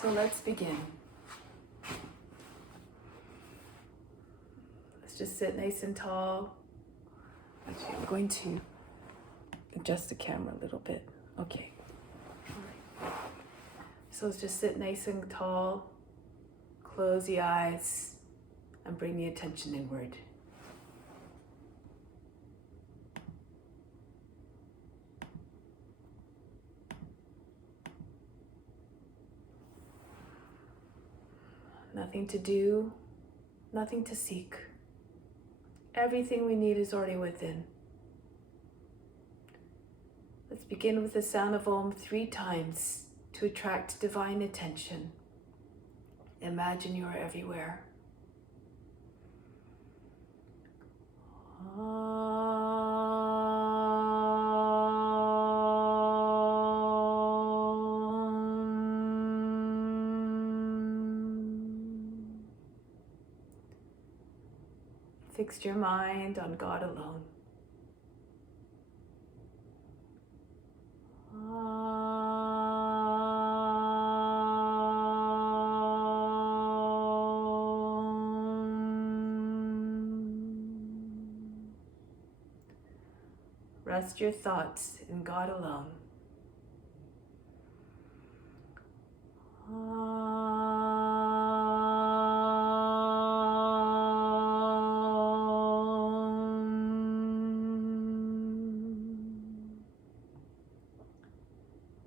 So let's begin. Let's just sit nice and tall. Actually, I'm going to adjust the camera a little bit. Okay. All right. So let's just sit nice and tall. Close the eyes and bring the attention inward. Nothing to do, nothing to seek. Everything we need is already within. Let's begin with the sound of Om 3 times to attract divine attention. Imagine you are everywhere. Fix your mind on God alone. Rest your thoughts in God alone.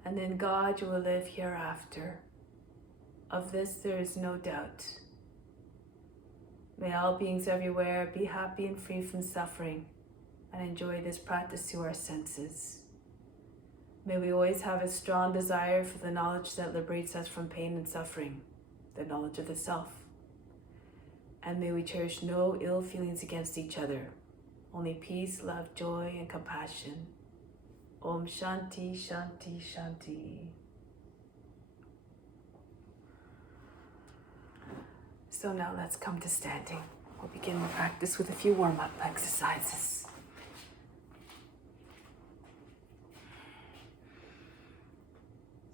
And in God you will live hereafter. Of this there is no doubt. May all beings everywhere be happy and free from suffering and enjoy this practice through our senses. May we always have a strong desire for the knowledge that liberates us from pain and suffering, the knowledge of the self. And may we cherish no ill feelings against each other, only peace, love, joy, and compassion. Om Shanti, Shanti, Shanti. So now let's come to standing. We'll begin the practice with a few warm-up exercises.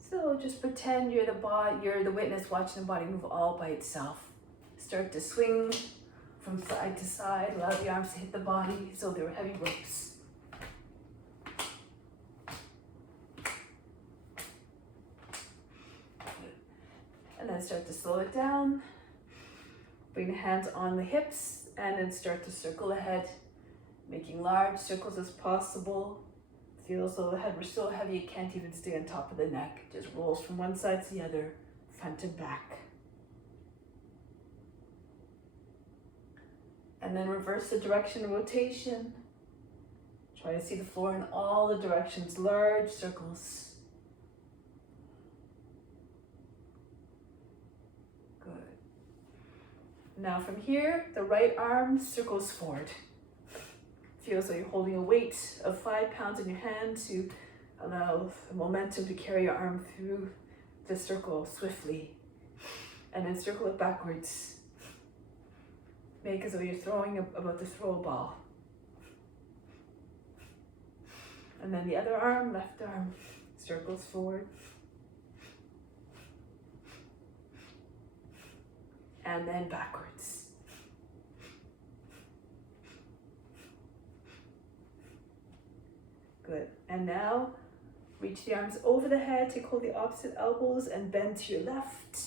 So just pretend you're the witness watching the body move all by itself. Start to swing from side to side. Allow the arms to hit the body so they're heavy ropes. And then start to slow it down. Bring the hands on the hips and then start to circle the head, making large circles as possible. Feel as though the head were so heavy you can't even stay on top of the neck. It just rolls from one side to the other, front and back. And then reverse the direction of rotation. Try to see the floor in all the directions, large circles. Good. Now from here, the right arm circles forward. Feel as though you're holding a weight of 5 pounds in your hand to allow the momentum to carry your arm through the circle swiftly. And then circle it backwards. Make as though you're about to throw a ball. And then the other arm, left arm, circles forward. And then backwards. Good. And now, reach the arms over the head, take hold of the opposite elbows and bend to your left.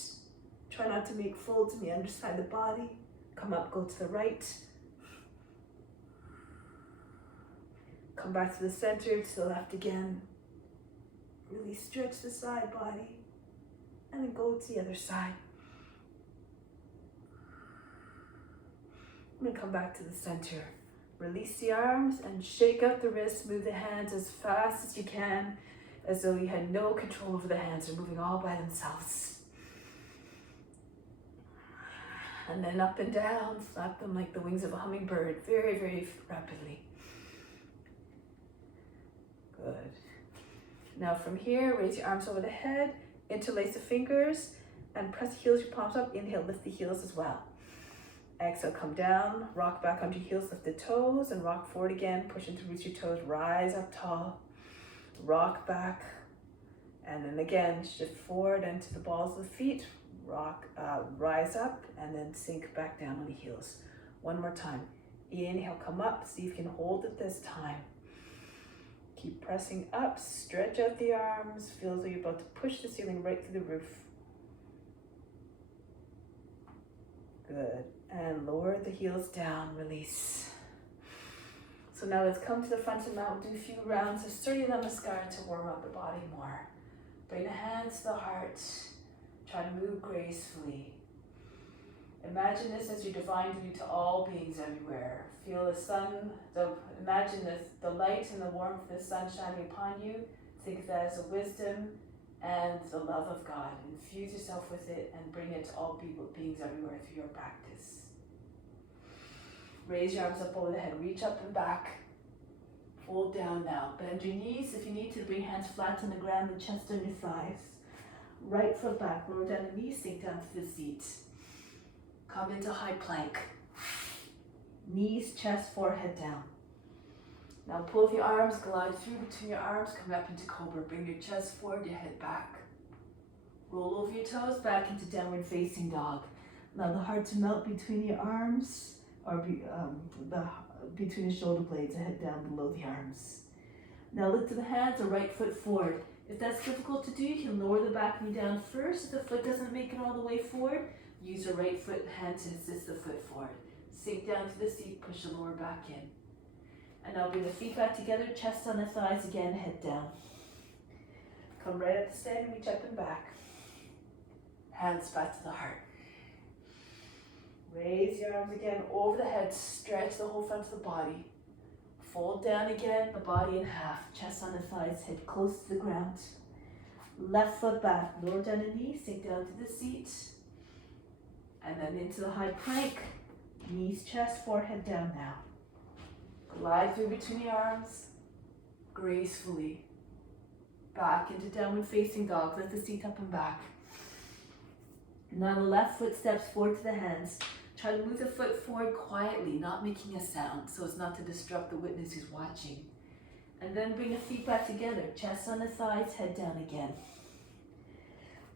Try not to make folds in the underside of the body. Come up, go to the right. Come back to the center, to the left again. Really stretch the side body. And then go to the other side. And then come back to the center. Release the arms and shake out the wrists. Move the hands as fast as you can, as though you had no control over the hands. They're moving all by themselves. And then up and down, flap them like the wings of a hummingbird, very, very rapidly. Good. Now from here, raise your arms over the head, interlace the fingers, and press the heels, your palms up. Inhale, lift the heels as well. Exhale, come down, rock back onto your heels, lift the toes, and rock forward again. Push into roots your toes, rise up tall, rock back, And then again, shift forward into the balls of the feet, rock, rise up, and then sink back down on the heels. One more time. Inhale, come up, see if you can hold it this time. Keep pressing up, stretch out the arms, feel as though you're about to push the ceiling right through the roof. Good, and lower the heels down, release. So now let's come to the front of the mat. We'll do a few rounds of Surya Namaskar to warm up the body more. Bring the hands to the heart, try to move gracefully. Imagine this as your divine duty to all beings everywhere. Feel the sun, imagine the light and the warmth of the sun shining upon you. Think of that as a wisdom and the love of God. Infuse yourself with it and bring it to all beings everywhere through your practice. Raise your arms up over the head, reach up and back. Fold down now. Bend your knees if you need to. Bring hands flat on the ground, the chest on your thighs. Right foot back, lower down the knees, sink down to the seat. Come into high plank. Knees, chest, forehead down. Now pull the arms, glide through between your arms, come up into Cobra. Bring your chest forward, your head back. Roll over your toes, back into downward facing dog. Allow the heart to melt between your arms, or between the shoulder blades, the head down below the arms. Now look to the hands or right foot forward. If that's difficult to do, you can lower the back knee down first. If the foot doesn't make it all the way forward, use your right foot hand to assist the foot forward. Sink down to the seat, push the lower back in. And now bring the feet back together, chest on the thighs again, head down. Come right up to stand, reach up and back. Hands back to the heart. Raise your arms again over the head, stretch the whole front of the body. Fold down again, the body in half, chest on the thighs, head close to the ground. Left foot back, lower down the knee, sink down to the seat. And then into the high plank, knees, chest, forehead down now. Glide through between the arms, gracefully. Back into downward facing dog, lift the seat up and back. Now the left foot steps forward to the hands. Try to move the foot forward quietly, not making a sound, so as not to disrupt the witness who's watching. And then bring the feet back together, chest on the thighs, head down again.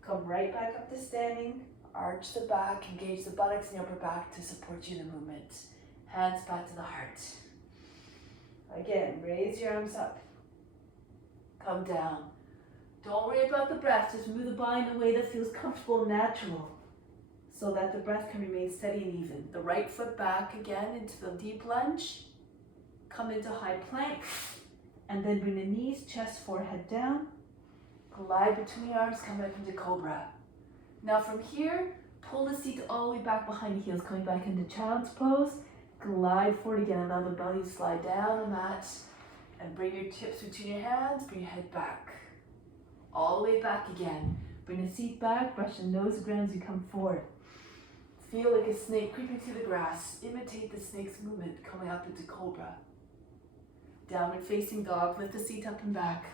Come right back up to standing, arch the back, engage the buttocks and the upper back to support you in the movement. Hands back to the heart. Again, raise your arms up. Come down. Don't worry about the breath, just move the body in a way that feels comfortable and natural, so that the breath can remain steady and even. The right foot back again into the deep lunge. Come into high plank, and then bring the knees, chest, forehead down. Glide between the arms, come up into Cobra. Now from here, pull the seat all the way back behind the heels, coming back into Child's Pose. Glide forward again, allow the belly to slide down the mat, and bring your tips between your hands, bring your head back. All the way back again. Bring the seat back, brush the nose to the ground as you come forward. Feel like a snake creeping through the grass. Imitate the snake's movement coming up into Cobra. Downward facing dog, lift the seat up and back.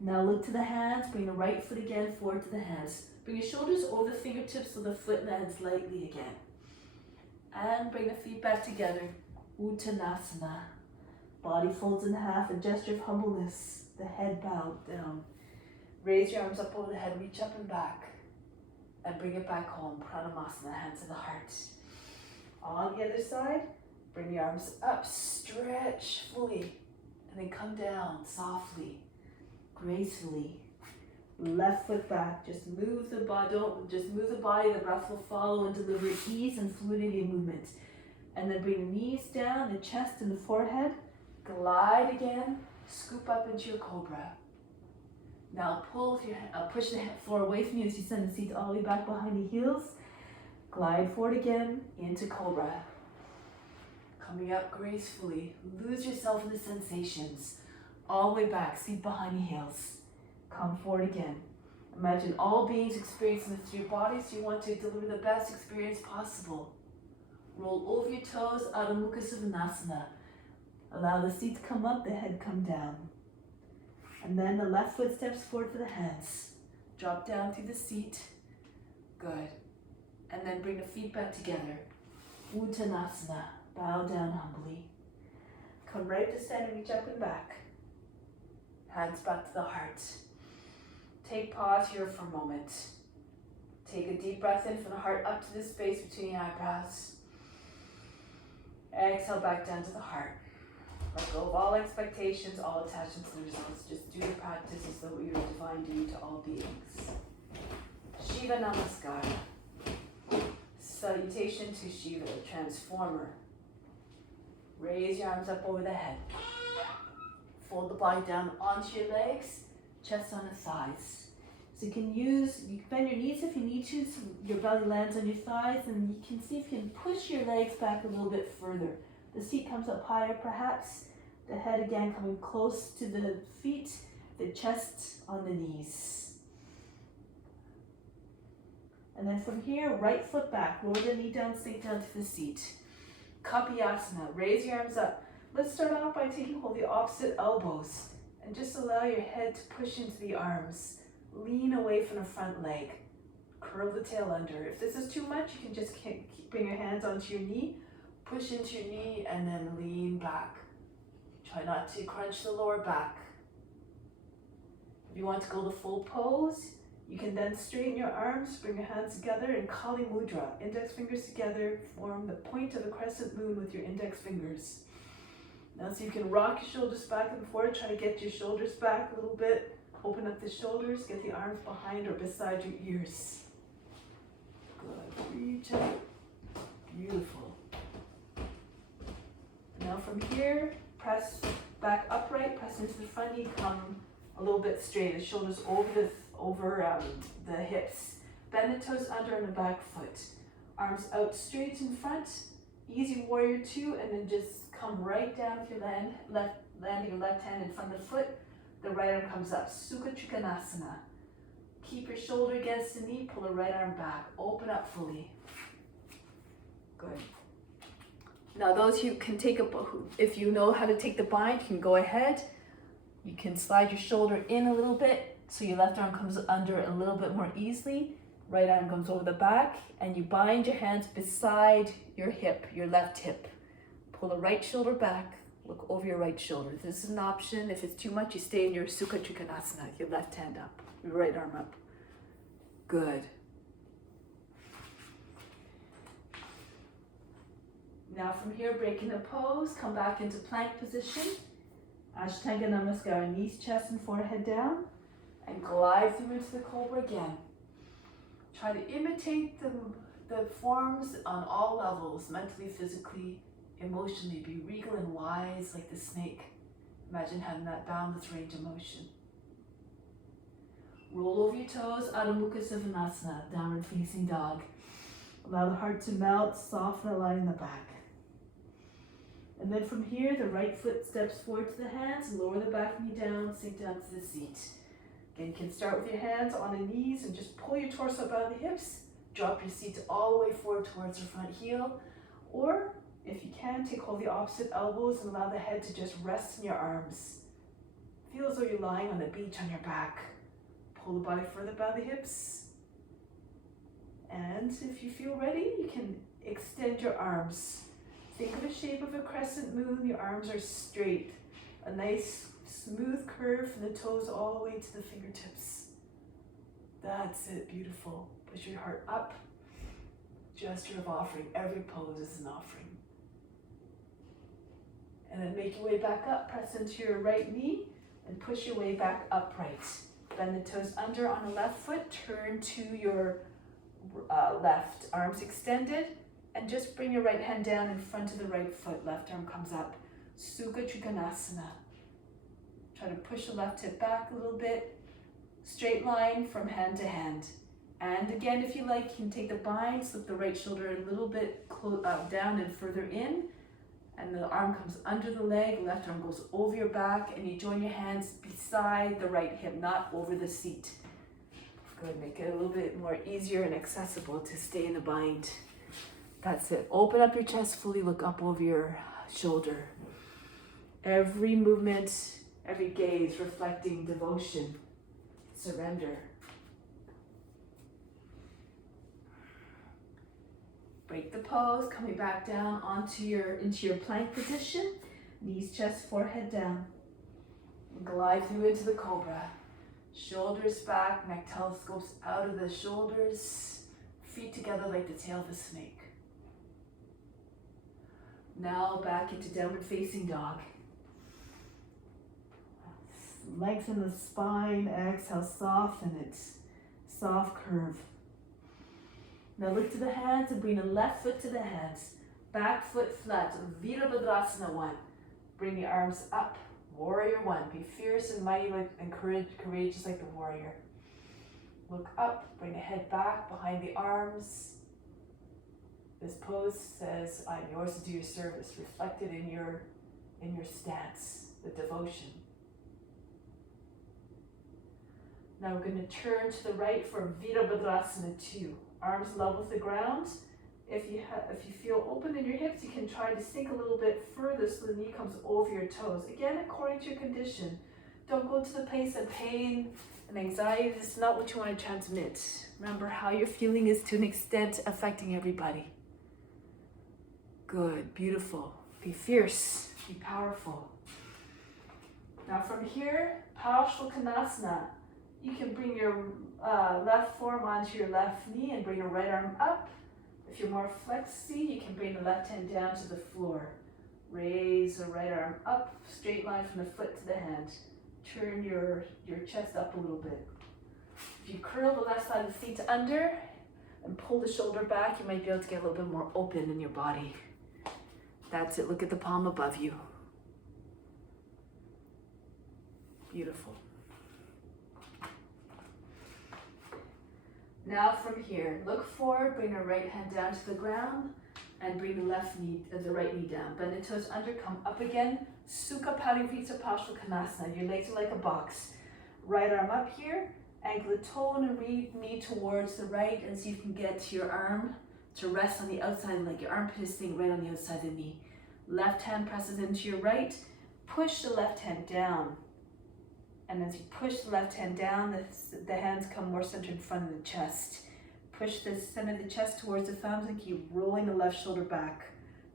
Now look to the hands, bring the right foot again forward to the hands. Bring your shoulders over the fingertips so the foot lands lightly again. And bring the feet back together, Uttanasana. Body folds in half, a gesture of humbleness, the head bowed down. Raise your arms up over the head, reach up and back. And bring it back home, Pranamasana, hands to the heart. On the other side, bring your arms up, stretch fully, and then come down softly, gracefully. Left foot back, just move the body, the breath will follow and deliver ease and fluidity of movement. And then bring the knees down, the chest and the forehead. Glide again, scoop up into your Cobra. Now push the floor away from you as you send the seat all the way back behind the heels. Glide forward again into Cobra. Coming up gracefully, lose yourself in the sensations. All the way back, seat behind the heels. Come forward again. Imagine all beings experiencing this through your body, so you want to deliver the best experience possible. Roll over your toes, Adho Mukha Svanasana. Allow the seat to come up, the head come down. And then the left foot steps forward for the hands. Drop down through the seat. Good. And then bring the feet back together. Uttanasana. Bow down humbly. Come right to stand and reach up and back. Hands back to the heart. Take pause here for a moment. Take a deep breath in from the heart up to the space between the eyebrows. Exhale back down to the heart. Let go of all expectations, all attachments and results. Just do the practice as though you're a divine duty to all beings. Shiva Namaskar. Salutation to Shiva, the transformer. Raise your arms up over the head. Fold the body down onto your legs, chest on the thighs. So you can bend your knees if you need to, so your belly lands on your thighs, and you can see if you can push your legs back a little bit further. The seat comes up higher perhaps, the head again coming close to the feet, the chest on the knees. And then from here, right foot back, lower the knee down, sink down to the seat. Kapiasana, raise your arms up. Let's start off by taking hold of the opposite elbows and just allow your head to push into the arms. Lean away from the front leg. Curl the tail under. If this is too much, you can just bring your hands onto your knee, push into your knee, and then lean back. Try not to crunch the lower back. If you want to go to full pose, you can then straighten your arms, bring your hands together in Kali Mudra. Index fingers together, form the point of the crescent moon with your index fingers. Now so you can rock your shoulders back and forth, try to get your shoulders back a little bit. Open up the shoulders, get the arms behind or beside your ears. Good, reach out. Beautiful. Now from here, press back upright, press into the front knee, come a little bit straight, the shoulders over the hips. Bend the toes under on the back foot. Arms out straight in front, easy warrior two, and then just come right down if you landing your left hand in front of the foot. The right arm comes up, Sukha Trikonasana. Keep your shoulder against the knee, pull the right arm back, open up fully. Good. Now those who can if you know how to take the bind, you can go ahead. You can slide your shoulder in a little bit, so your left arm comes under a little bit more easily. Right arm comes over the back, and you bind your hands beside your hip, your left hip. Pull the right shoulder back. Look over your right shoulder. This is an option. If it's too much, you stay in your Sukha Trikonasana, your left hand up, your right arm up. Good. Now from here, breaking the pose, come back into plank position. Ashtanga Namaskar, knees, chest, and forehead down. And glide through into the Cobra again. Try to imitate the forms on all levels, mentally, physically, emotionally. Be regal and wise like the snake. Imagine having that boundless range of motion. Roll over your toes, Adho Mukha Svanasana, downward facing dog. Allow the heart to melt, soften the line in the back. And then from here, the right foot steps forward to the hands, lower the back knee down, sink down to the seat. Again, you can start with your hands on the knees and just pull your torso up out of the hips. Drop your seat all the way forward towards your front heel. Or, if you can, take hold of the opposite elbows and allow the head to just rest in your arms. Feel as though you're lying on the beach on your back. Pull the body further by the hips. And if you feel ready, you can extend your arms. Think of the shape of a crescent moon. Your arms are straight. A nice smooth curve from the toes all the way to the fingertips. That's it, beautiful. Push your heart up. Gesture of offering. Every pose is an offering. And then make your way back up. Press into your right knee and push your way back upright. Bend the toes under on the left foot. Turn to your left. Arms extended. And just bring your right hand down in front of the right foot. Left arm comes up. Sukha Trikonasana. Try to push the left hip back a little bit. Straight line from hand to hand. And again, if you like, you can take the bind, slip the right shoulder a little bit down and further in. And the arm comes under the leg, left arm goes over your back, and you join your hands beside the right hip, not over the seat. Good, make it a little bit more easier and accessible to stay in the bind. That's it. Open up your chest fully, look up over your shoulder. Every movement, every gaze reflecting devotion, surrender. Break the pose, coming back down into your plank position. Knees, chest, forehead down. Glide through into the Cobra. Shoulders back, neck telescopes out of the shoulders. Feet together like the tail of a snake. Now back into downward facing dog. Legs in the spine, exhale, soften it. Soft curve. Now look to the hands and bring the left foot to the hands. Back foot flat, Virabhadrasana 1. Bring the arms up, Warrior 1. Be fierce and mighty and courageous like the warrior. Look up, bring the head back behind the arms. This pose says, I'm yours to do your service, reflected in your stance, the devotion. Now we're going to turn to the right for Virabhadrasana 2. Arms level with the ground. If you feel open in your hips, you can try to sink a little bit further so the knee comes over your toes. Again, according to your condition. Don't go to the place of pain and anxiety. This is not what you want to transmit. Remember, how you're feeling is to an extent affecting everybody. Good, beautiful. Be fierce, be powerful. Now from here, Kakasana. You can bring your left forearm onto your left knee and bring your right arm up. If you're more flexy, you can bring the left hand down to the floor. Raise the right arm up, straight line from the foot to the hand. Turn your chest up a little bit. If you curl the left side of the feet under and pull the shoulder back, you might be able to get a little bit more open in your body. That's it. Look at the palm above you. Beautiful. Now from here, look forward, bring the right hand down to the ground and bring the right knee down. Bend the toes under, come up again. Sukha Parivita Kakasana. Your legs are like a box. Right arm up here, ankle the toe and knee towards the right, and see if you can get your arm to rest on the outside leg. Your armpit is staying right on the outside of the knee. Left hand presses into your right. Push the left hand down. And as you push the left hand down, the hands come more centered in front of the chest. Push the center of the chest towards the thumbs and keep rolling the left shoulder back.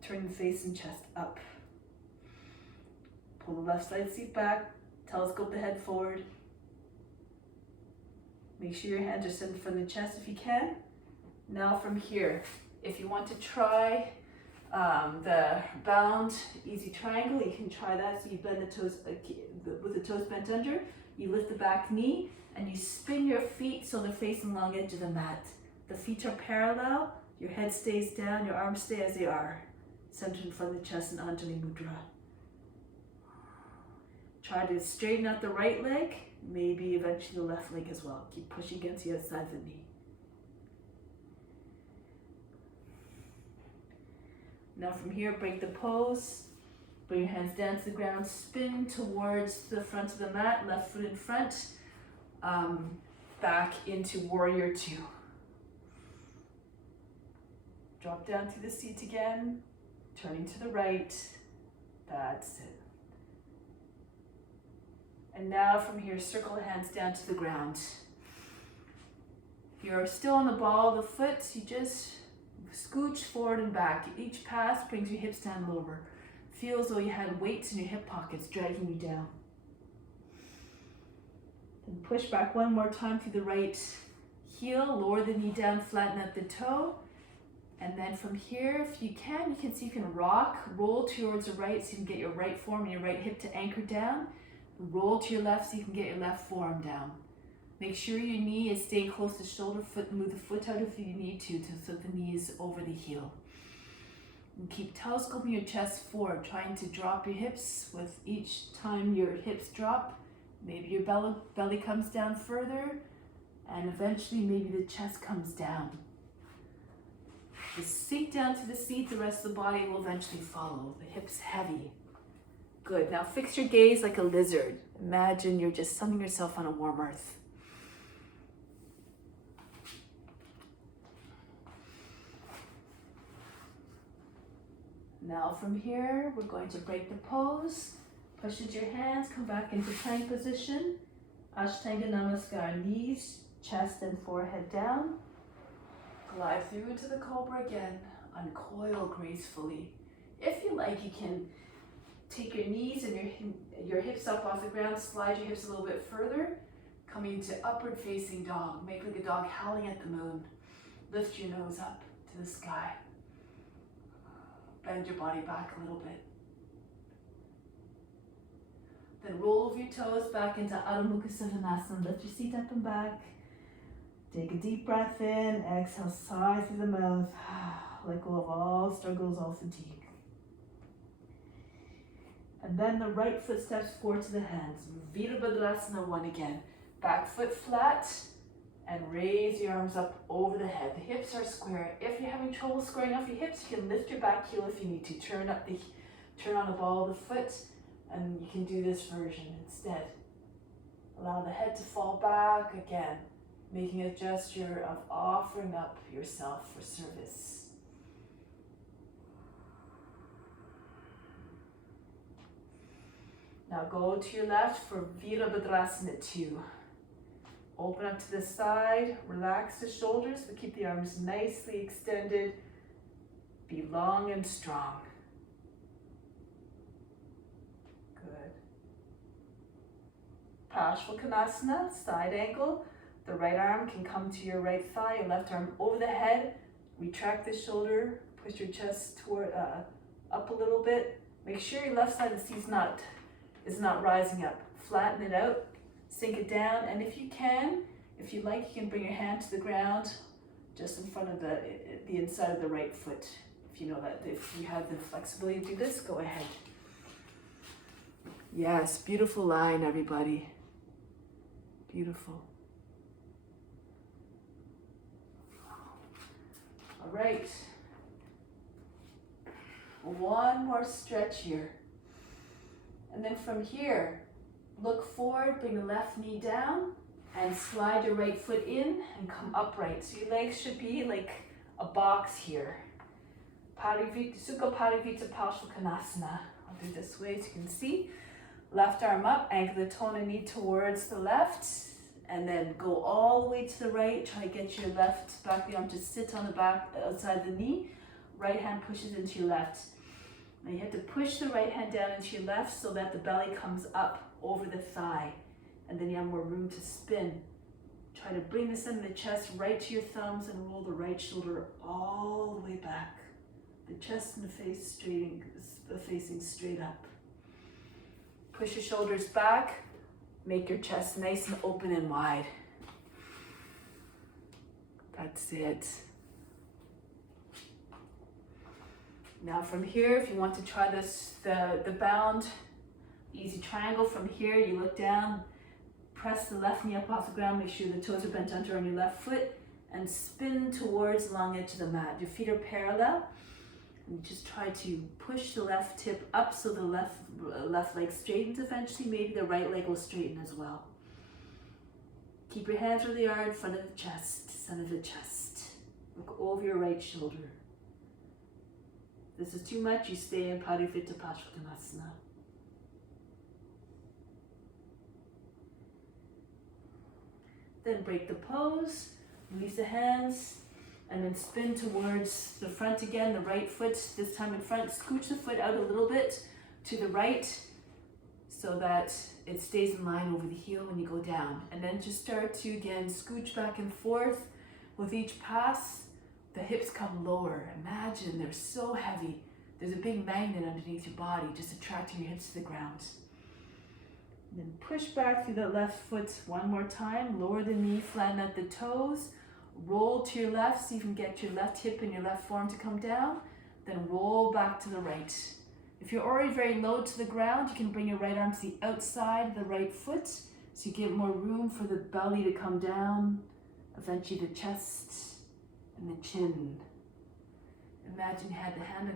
Turn the face and chest up. Pull the left side seat back. Telescope the head forward. Make sure your hands are centered in front of the chest if you can. Now from here, if you want to try the bound easy triangle, you can try that. So you bend the toes with the toes bent under, you lift the back knee and you spin your feet so they're facing the long edge of the mat. The feet are parallel, your head stays down, your arms stay as they are, centered in front of the chest in Anjali Mudra. Try to straighten out the right leg, maybe eventually the left leg as well. Keep pushing against the outside of the knee. Now from here, break the pose. Bring your hands down to the ground, spin towards the front of the mat, left foot in front, back into Warrior 2. Drop down to the seat again, turning to the right, that's it. And now from here, circle the hands down to the ground. If you're still on the ball of the foot, you just scooch forward and back. Each pass brings your hips down lower. Feel as though you had weights in your hip pockets dragging you down. Then push back one more time through the right heel, lower the knee down, flatten out the toe. And then from here, if you can see you can roll towards the right so you can get your right forearm and your right hip to anchor down. Roll to your left so you can get your left forearm down. Make sure your knee is staying close to the shoulder, move the foot out if you need to so the knee is over the heel. And keep telescoping your chest forward, trying to drop your hips with each time your hips drop. Maybe your belly comes down further, and eventually maybe the chest comes down. Just sink down to the seat, the rest of the body will eventually follow. The hips heavy. Good, now fix your gaze like a lizard. Imagine you're just sunning yourself on a warm earth. Now from here, we're going to break the pose. Push into your hands, come back into plank position. Ashtanga Namaskar, knees, chest and forehead down. Glide through into the Cobra again. Uncoil gracefully. If you like, you can take your knees and your hips up off the ground, slide your hips a little bit further, coming to upward facing dog. Make like a dog howling at the moon. Lift your nose up to the sky. Bend your body back a little bit. Then roll over your toes back into Adho Mukha Svanasana. Lift your seat up and back. Take a deep breath in. Exhale, sigh through the mouth. Let go of all struggles, all fatigue. And then the right foot steps forward to the hands. Virabhadrasana 1 again. Back foot flat and raise your arms up over the head. The hips are square. If you're having trouble squaring off your hips, you can lift your back heel if you need to. Turn on the ball of the foot, and you can do this version instead. Allow the head to fall back again, making a gesture of offering up yourself for service. Now go to your left for Virabhadrasana 2. Open up to the side, relax the shoulders, but keep the arms nicely extended. Be long and strong. Good. Paschimottanasana, side angle. The right arm can come to your right thigh, your left arm over the head. Retract the shoulder, push your chest toward up a little bit. Make sure your left side of the seat is not rising up. Flatten it out, sink it down, and if you like, you can bring your hand to the ground just in front of the inside of the right foot. If you know that, if you have the flexibility to do this, go ahead. Yes, beautiful line, everybody. Beautiful. All right. One more stretch here. And then from here, look forward, bring the left knee down, and slide your right foot in and come upright. So your legs should be like a box here. Sukha Parivita Paschimottanasana. I'll do this way so you can see. Left arm up, anchor the toe and knee towards the left, and then go all the way to the right. Try to get your left back of the arm to sit on the back outside the knee. Right hand pushes into your left. Now you have to push the right hand down into your left so that the belly comes up over the thigh, and then you have more room to spin. Try to bring the center of the chest right to your thumbs and roll the right shoulder all the way back. The chest and the face facing straight up. Push your shoulders back. Make your chest nice and open and wide. That's it. Now from here, if you want to try this, the bound easy triangle, from here you look down, press the left knee up off the ground, make sure the toes are bent under on your left foot, and spin towards the long edge of the mat. Your feet are parallel, and just try to push the left hip up so the left leg straightens eventually. Maybe the right leg will straighten as well. Keep your hands where they are in front of the chest, center of the chest. Look over your right shoulder. If this is too much, you stay in Parivita Paschimottanasana. Then break the pose, release the hands, and then spin towards the front again, the right foot, this time in front. Scooch the foot out a little bit to the right so that it stays in line over the heel when you go down. And then just start to, again, scooch back and forth. With each pass, the hips come lower. Imagine they're so heavy. There's a big magnet underneath your body, just attracting your hips to the ground. And then push back through the left foot one more time. Lower the knee, flatten out the toes. Roll to your left, so you can get your left hip and your left forearm to come down. Then roll back to the right. If you're already very low to the ground, you can bring your right arm to the outside of the right foot, so you get more room for the belly to come down, eventually the chest and the chin. Imagine you had the hand of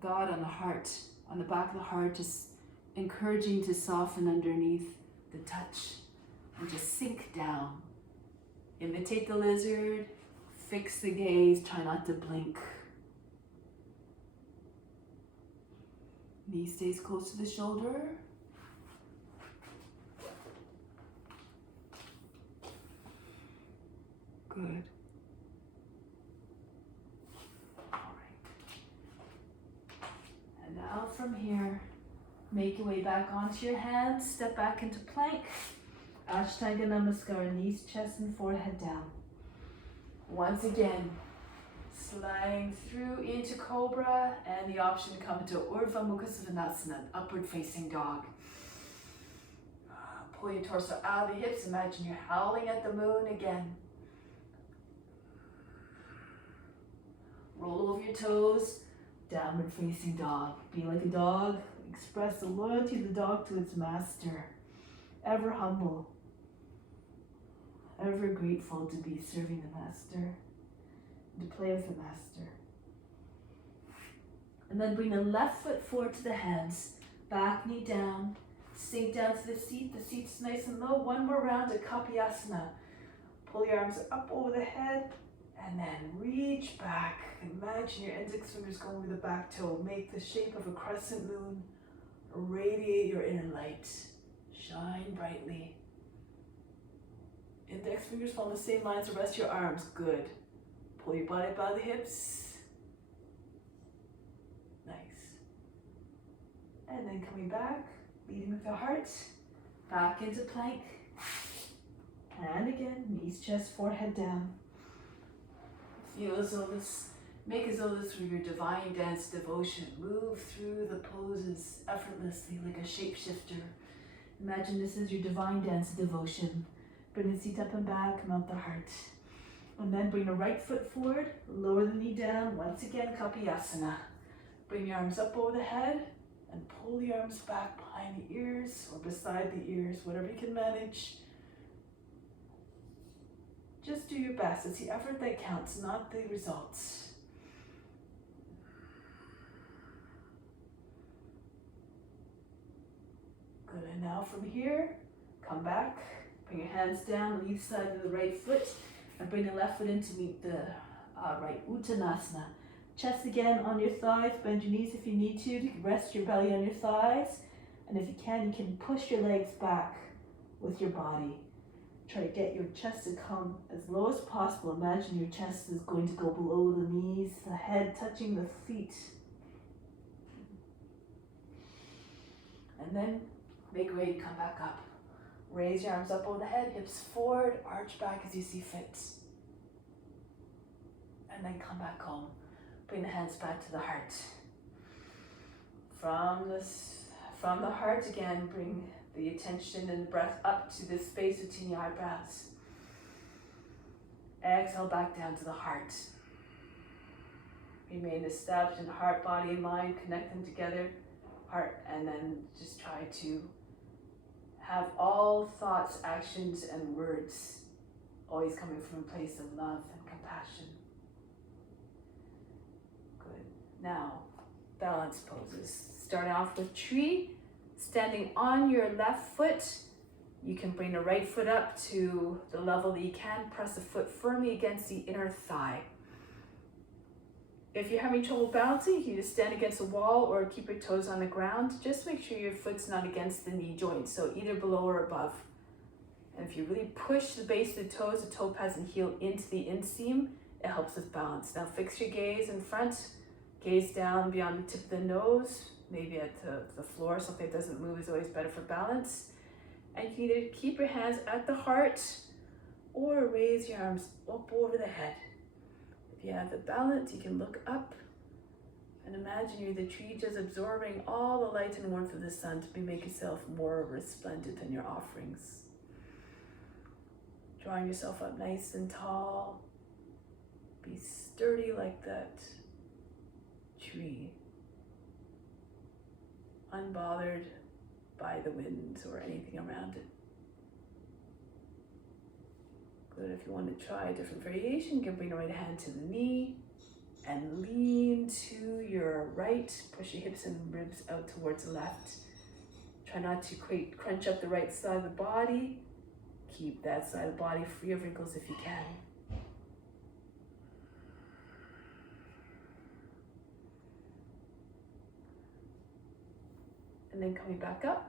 God on the heart, on the back of the heart, just encouraging to soften underneath the touch and just sink down. Imitate the lizard, fix the gaze, try not to blink. Knee stays close to the shoulder. Good. All right. And now from here, Make your way back onto your hands. Step back into plank. Ashtanga Namaskar, knees, chest, and forehead down. Once again, sliding through into Cobra, and the option to come into Urdhva Mukha Svanasana, upward facing dog. Pull your torso out of the hips. Imagine you're howling at the moon again. Roll over your toes, downward facing dog. Be like a dog. Express the loyalty of the dog to its master. Ever humble. Ever grateful to be serving the master. To play with the master. And then bring the left foot forward to the hands. Back knee down. Sink down to the seat. The seat's nice and low. One more round of Kapiasana. Pull your arms up over the head. And then reach back. Imagine your index fingers going over the back toe. Make the shape of a crescent moon. Radiate your inner light. Shine brightly. Index fingers follow the same lines as the rest of your arms. Good. Pull your body up out of the hips. Nice. And then coming back, leading with the heart. Back into plank. And again, knees, chest, forehead down. Feel as though this, make as though this were your divine dance devotion. Move through the poses effortlessly like a shapeshifter. Imagine this is your divine dance devotion. Bring the seat up and back, mount the heart. And then bring the right foot forward, lower the knee down. Once again, Kapiasana. Bring your arms up over the head and pull the arms back behind the ears or beside the ears, whatever you can manage. Just do your best. It's the effort that counts, not the results. Good, and now from here, come back, bring your hands down on each side of the right foot, and bring the left foot in to meet the right Uttanasana. Chest again on your thighs, bend your knees if you need to rest your belly on your thighs. And if you can push your legs back with your body. Try to get your chest to come as low as possible. Imagine your chest is going to go below the knees, the head touching the feet. And then make way to come back up. Raise your arms up over the head, hips forward, arch back as you see fit. And then come back home. Bring the hands back to the heart. From the heart again, bring the attention and the breath up to the space between the eyebrows. Exhale back down to the heart. Remain established in heart, body, and mind. Connect them together. Heart, and then just try to have all thoughts, actions, and words always coming from a place of love and compassion. Good. Now, balance poses. Start off with tree. Standing on your left foot, you can bring the right foot up to the level that you can. Press the foot firmly against the inner thigh. If you're having trouble balancing, you can just stand against a wall or keep your toes on the ground. Just make sure your foot's not against the knee joint, so either below or above. And if you really push the base of the toes, the toe pads and heel into the inseam, it helps with balance. Now fix your gaze in front, gaze down beyond the tip of the nose, maybe at the floor. Something that doesn't move is always better for balance. And you can either keep your hands at the heart or raise your arms up over the head. If you have the balance, you can look up and imagine you're the tree just absorbing all the light and warmth of the sun to make yourself more resplendent in your offerings. Drawing yourself up nice and tall. Be sturdy like that tree. Unbothered by the wind or anything around it. Good. If you want to try a different variation, you can bring the right hand to the knee and lean to your right. Push your hips and ribs out towards the left. Try not to crunch up the right side of the body. Keep that side of the body free of wrinkles if you can. And then coming back up.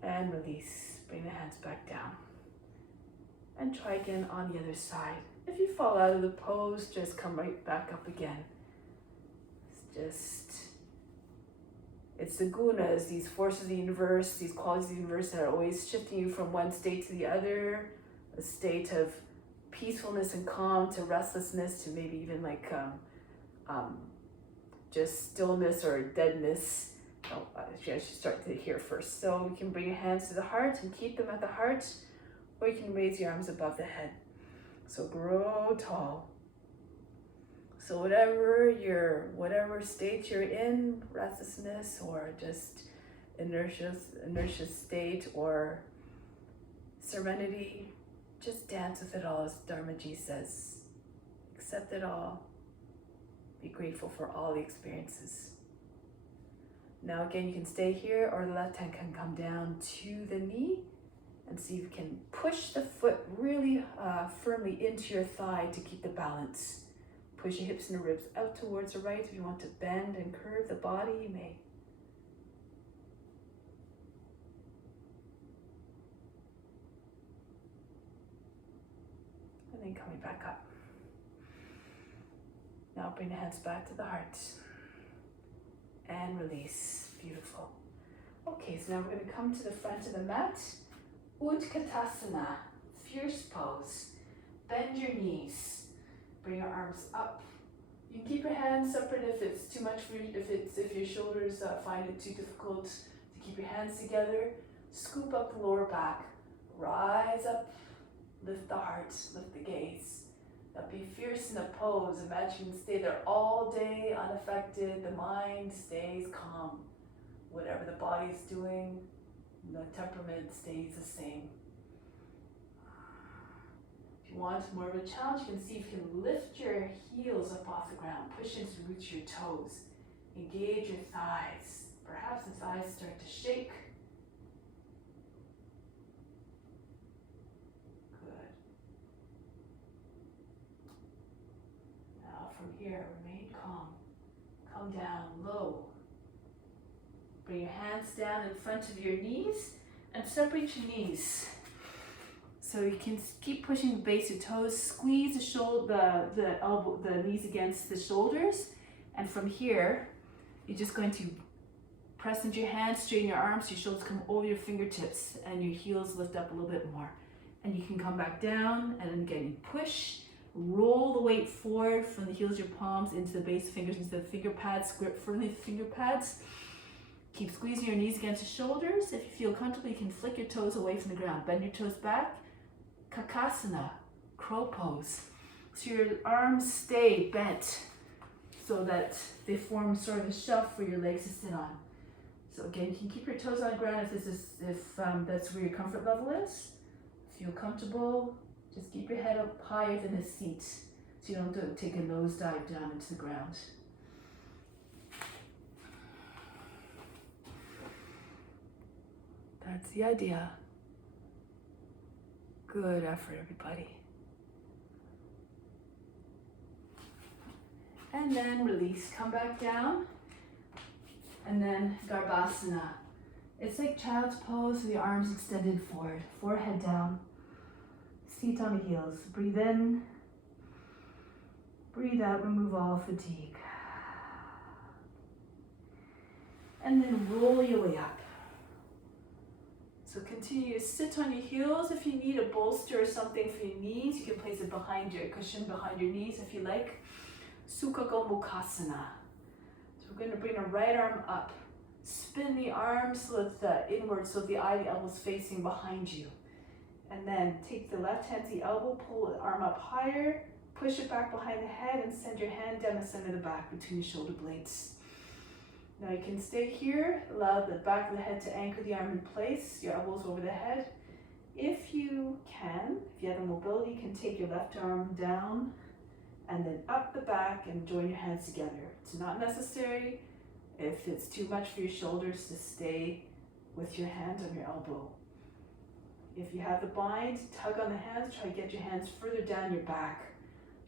And release. Bring the hands back down. And try again on the other side. If you fall out of the pose, just come right back up again. Just It's the gunas, these forces of the universe, these qualities of the universe that are always shifting you from one state to the other, a state of peacefulness and calm to restlessness to maybe even like just stillness or deadness. Oh, actually, I should start to here first. So you can bring your hands to the heart and keep them at the heart, or you can raise your arms above the head. So grow tall. So whatever state you're in, restlessness or just inertia state or serenity, just dance with it all, as Dharma Ji says. Accept it all. Be grateful for all the experiences. Now again, you can stay here, or the left hand can come down to the knee and see if you can push the foot really firmly into your thigh to keep the balance. Push your hips and the ribs out towards the right. If you want to bend and curve the body, you may. And then coming back up. Now bring the hands back to the heart. And release. Beautiful. Okay, so now we're going to come to the front of the mat. Utkatasana, fierce pose. Bend your knees. Bring your arms up. You can keep your hands separate if it's too much for you, if your shoulders find it too difficult to keep your hands together. Scoop up the lower back. Rise up. Lift the heart. Lift the gaze. Now be fierce in the pose. Imagine you can stay there all day unaffected. The mind stays calm. Whatever the body is doing, the temperament stays the same. If you want more of a challenge, you can see if you can lift your heels up off the ground. Push into the roots of your toes. Engage your thighs. Perhaps the thighs start to shake. Here, remain calm. Come down low. Bring your hands down in front of your knees and separate your knees. So you can keep pushing the base of your toes. Squeeze the knees against the shoulders. And from here, you're just going to press into your hands, straighten your arms, your shoulders come over your fingertips, and your heels lift up a little bit more. And you can come back down, and then again, you push. Roll the weight forward from the heels of your palms into the base of fingers, into the finger pads, grip firmly the finger pads. Keep squeezing your knees against your shoulders. If you feel comfortable, you can flick your toes away from the ground. Bend your toes back. Kakasana, crow pose. So your arms stay bent so that they form sort of a shelf for your legs to sit on. So again, you can keep your toes on the ground if that's where your comfort level is. Feel comfortable. Just keep your head up higher than the seat so you don't take a nosedive down into the ground. That's the idea. Good effort, everybody. And then release. Come back down. And then Garbasana. It's like child's pose with the arms extended forward. Forehead down. Feet on the heels. Breathe in. Breathe out. Remove all fatigue. And then roll your way up. So continue to sit on your heels. If you need a bolster or something for your knees, you can place it behind your cushion, behind your knees if you like. Sukha Gomukhasana. So we're going to bring the right arm up. Spin the arms with the inward, so the elbow's facing behind you. And then take the left hand to the elbow, pull the arm up higher, push it back behind the head, and send your hand down the center of the back between your shoulder blades. Now you can stay here, allow the back of the head to anchor the arm in place, your elbows over the head. If you can, if you have the mobility, you can take your left arm down and then up the back and join your hands together. It's not necessary if it's too much for your shoulders to stay with your hand on your elbow. If you have the bind, tug on the hands, try to get your hands further down your back.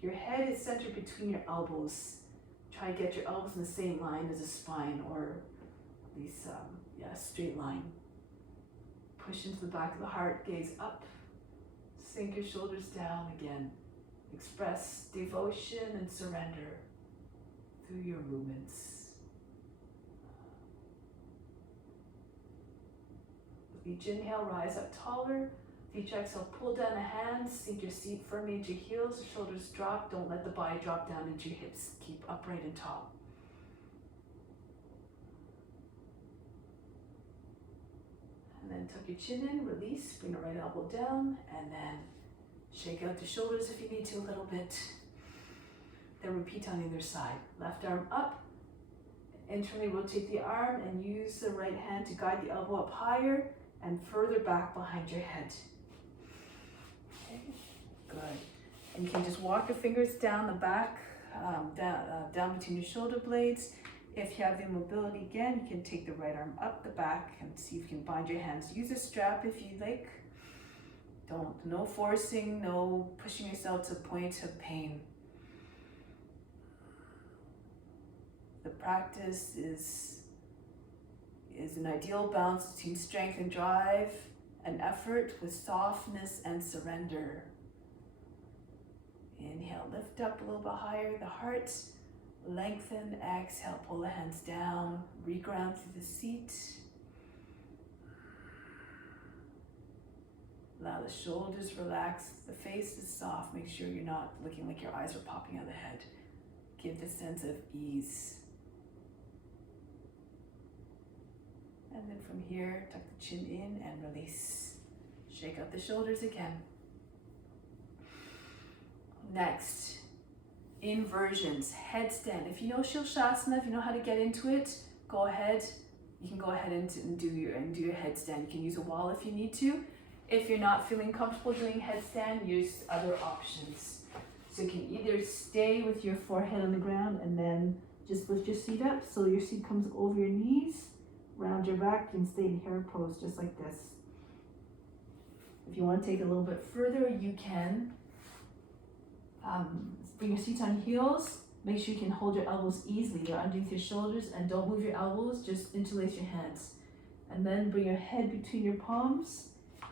Your head is centered between your elbows. Try to get your elbows in the same line as the spine, or at least, straight line. Push into the back of the heart, gaze up. Sink your shoulders down again. Express devotion and surrender through your movements. Each inhale, rise up taller. Each exhale, pull down the hands, sink your seat firmly into your heels, the shoulders drop. Don't let the body drop down into your hips. Keep upright and tall. And then tuck your chin in, release, bring the right elbow down, and then shake out the shoulders if you need to a little bit. Then repeat on either side. Left arm up, internally rotate the arm and use the right hand to guide the elbow up higher and further back behind your head. Okay, good. And you can just walk your fingers down the back, down between your shoulder blades. If you have the mobility again, you can take the right arm up the back and see if you can bind your hands. Use a strap if you like. No forcing, no pushing yourself to a point of pain. The practice is an ideal balance between strength and drive, and effort with softness and surrender. Inhale, lift up a little bit higher, the heart. Lengthen, exhale, pull the hands down, reground through the seat. Allow the shoulders relax, the face is soft. Make sure you're not looking like your eyes are popping out of the head. Give the sense of ease. And then from here, tuck the chin in and release. Shake out the shoulders again. Next, inversions, headstand. If you know Shavasana, if you know how to get into it, go ahead. You can go ahead and do your headstand. You can use a wall if you need to. If you're not feeling comfortable doing headstand, use other options. So you can either stay with your forehead on the ground and then just lift your seat up so your seat comes over your knees, round your back, and stay in hare pose just like this. If you want to take it a little bit further, you can bring your seats on heels. Make sure you can hold your elbows easily. They're underneath your shoulders, and don't move your elbows, just interlace your hands. And then bring your head between your palms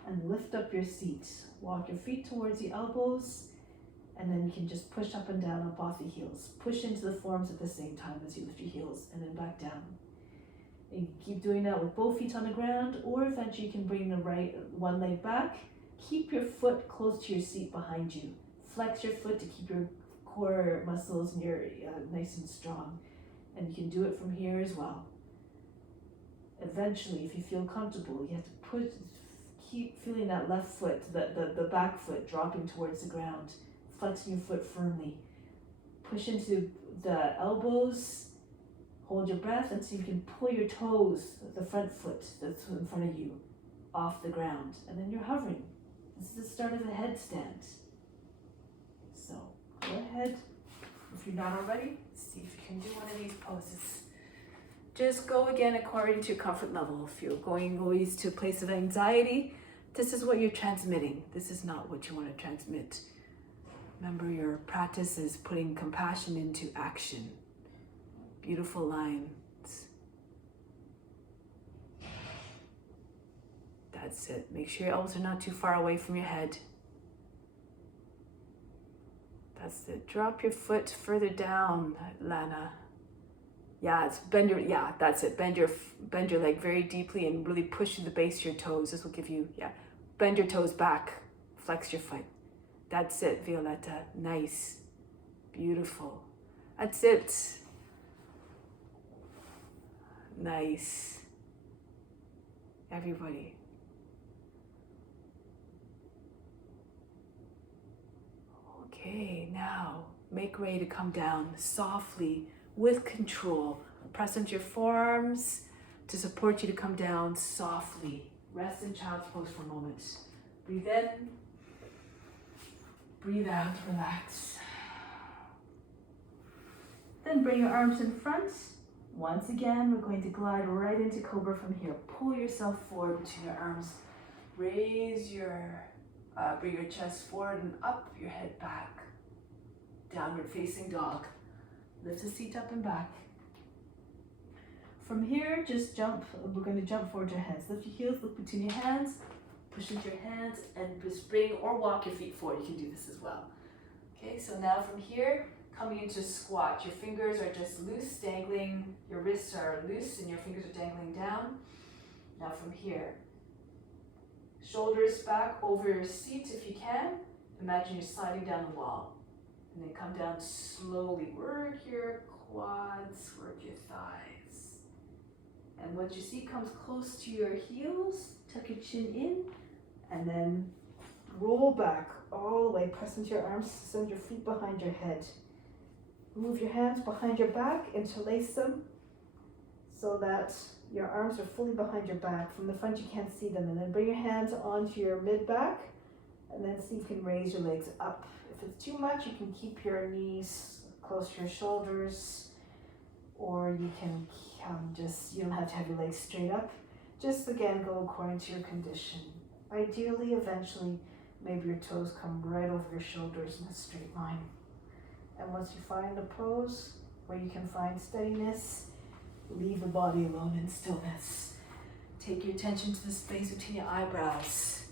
and lift up your seat. Walk your feet towards the elbows, and then you can just push up and down up off the heels. Push into the forearms at the same time as you lift your heels, and then back down. And you keep doing that with both feet on the ground, or eventually you can bring the one leg back. Keep your foot close to your seat behind you. Flex your foot to keep your core muscles nice and strong. And you can do it from here as well. Eventually, if you feel comfortable, you have to keep feeling that left foot, the back foot dropping towards the ground, flexing your foot firmly. Push into the elbows, hold your breath, and see if you can pull your toes, the front foot that's in front of you, off the ground. And then you're hovering. This is the start of the headstand. So go ahead, if you're not already, see if you can do one of these poses. Just go again according to your comfort level. If you're going always to a place of anxiety, this is what you're transmitting. This is not what you want to transmit. Remember, your practice is putting compassion into action. Beautiful lines. That's it. Make sure your elbows are not too far away from your head. That's it. Drop your foot further down, Lana. Yeah, that's it. Bend your leg very deeply and really push to the base of your toes. This will give you, bend your toes back. Flex your foot. That's it, Violetta. Nice. Beautiful. That's it. Nice. Everybody. Okay, now make way to come down softly with control. Press into your forearms to support you to come down softly. Rest in child's pose for a moment. Breathe in, breathe out, relax. Then bring your arms in front. Once again, we're going to glide right into Cobra from here. Pull yourself forward between your arms. Bring your chest forward and up, your head back. Downward facing dog. Lift the seat up and back. From here, just jump. We're going to jump forward to your hands. Lift your heels, look between your hands, push into your hands, and just bring or walk your feet forward. You can do this as well. Okay, so now from here, coming into squat. Your fingers are just loose, dangling. Your wrists are loose and your fingers are dangling down. Now from here, Shoulders back over your seat if you can. Imagine you're sliding down the wall. And then come down slowly. Work your quads, work your thighs. And once your seat comes close to your heels, tuck your chin in, and then roll back all the way. Press into your arms, send your feet behind your head. Move your hands behind your back, interlace them so that your arms are fully behind your back. From the front you can't see them. And then bring your hands onto your mid-back, and then see if you can raise your legs up. If it's too much, you can keep your knees close to your shoulders, or you can you don't have to have your legs straight up. Just again, go according to your condition. Ideally, eventually, maybe your toes come right over your shoulders in a straight line. And once you find a pose where you can find steadiness, leave the body alone in stillness. Take your attention to the space between your eyebrows.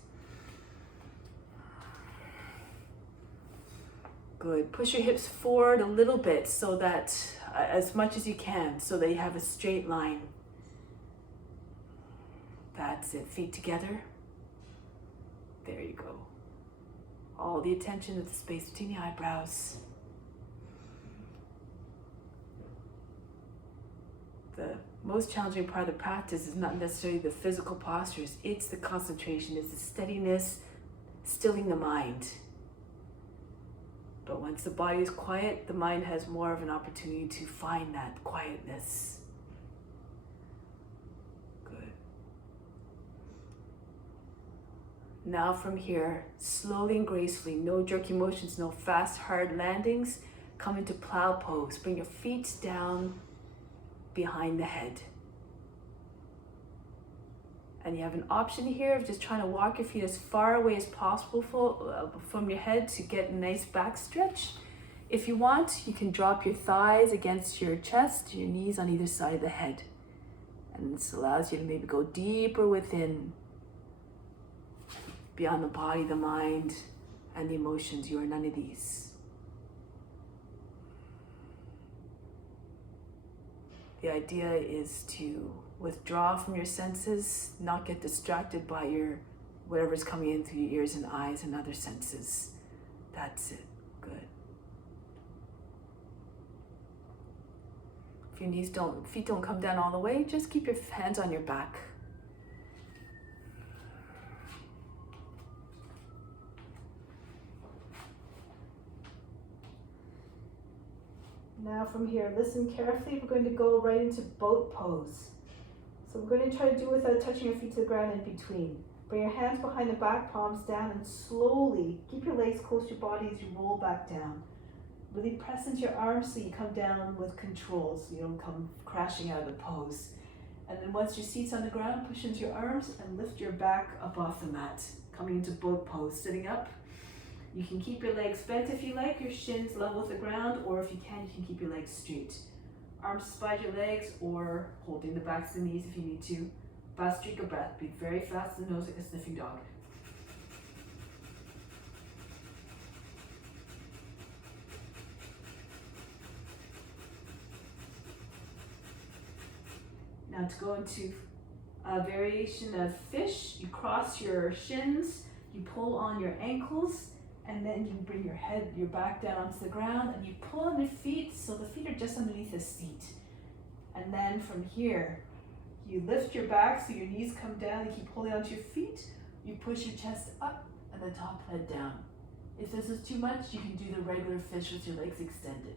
Good. Push your hips forward a little bit so that, as much as you can, so that you have a straight line. That's it. Feet together. There you go. All the attention to the space between the eyebrows. The most challenging part of the practice is not necessarily the physical postures, it's the concentration, it's the steadiness, stilling the mind. But once the body is quiet, the mind has more of an opportunity to find that quietness. Good. Now from here, slowly and gracefully, no jerky motions, no fast, hard landings, come into plow pose. Bring your feet down behind the head. And you have an option here of just trying to walk your feet as far away as possible from your head to get a nice back stretch. If you want, you can drop your thighs against your chest, your knees on either side of the head. And this allows you to maybe go deeper within, beyond the body, the mind, and the emotions. You are none of these. The idea is to withdraw from your senses, not get distracted by whatever's coming in through your ears and eyes and other senses. That's it. Good. If your feet don't come down all the way, just keep your hands on your back. Now from here, listen carefully. We're going to go right into boat pose. So we're going to try to do it without touching your feet to the ground in between. Bring your hands behind the back, palms down, and slowly keep your legs close to your body as you roll back down. Really press into your arms so you come down with control, so you don't come crashing out of the pose. And then once your seat's on the ground, push into your arms and lift your back up off the mat. Coming into boat pose, sitting up. You can keep your legs bent if you like, your shins level with the ground, or if you can keep your legs straight. Arms beside your legs, or holding the backs of the knees if you need to. Fast streak of breath. Breathe very fast in the nose like a sniffing dog. Now to go into a variation of fish, you cross your shins, you pull on your ankles, and then you bring your back down onto the ground, and you pull on your feet so the feet are just underneath the seat. And then from here, you lift your back so your knees come down, you keep holding onto your feet, you push your chest up and the top head down. If this is too much, you can do the regular fish with your legs extended.